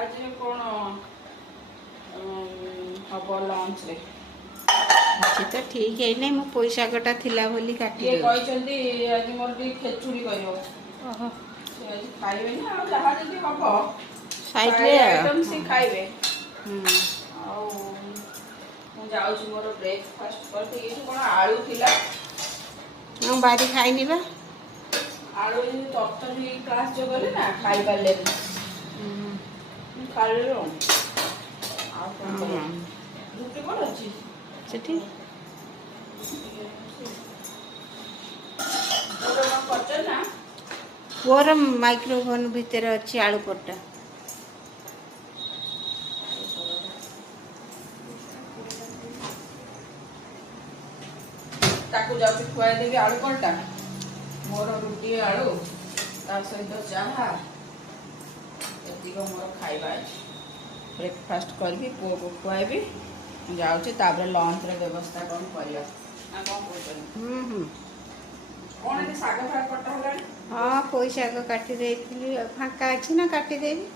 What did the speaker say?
आज कौन हम लंच रे अच्छी तो ठीक है नहीं मो पैसा कटा थिला बोली काटी ये दे कहते आज मोर टी खेचुड़ी करियो ओहो से आज खाइबे ना आ जहाँ जदी हबो साइड रे आइटम से खाइबे हम्म आउ मु जाउछी मोर ब्रेकफास्ट करते ये कोन आलू थिला हम बारी खाई निबा आलू ये तरतरी क्लास जो गले ना खाइ पाले खाले रो आ कोन रुटी कोन अछि सेठी ना पुअर माइक्रोफोन भितर अच्छी आलू पट्टा ताकू जाउची खुआई देबी आलू परटा मोर रुटी आलू तार सहित चाहा एतिक मोर खाइबा ब्रेकफास्ट करबी पुओ को खुआइबी जाउची तापर लंच रे व्यवस्था कोन करिया ना कोन कोन कोन ए साग फाग कटा होला हाँ पैसा को काटी देइथिली फांका अछि ना काटी देबी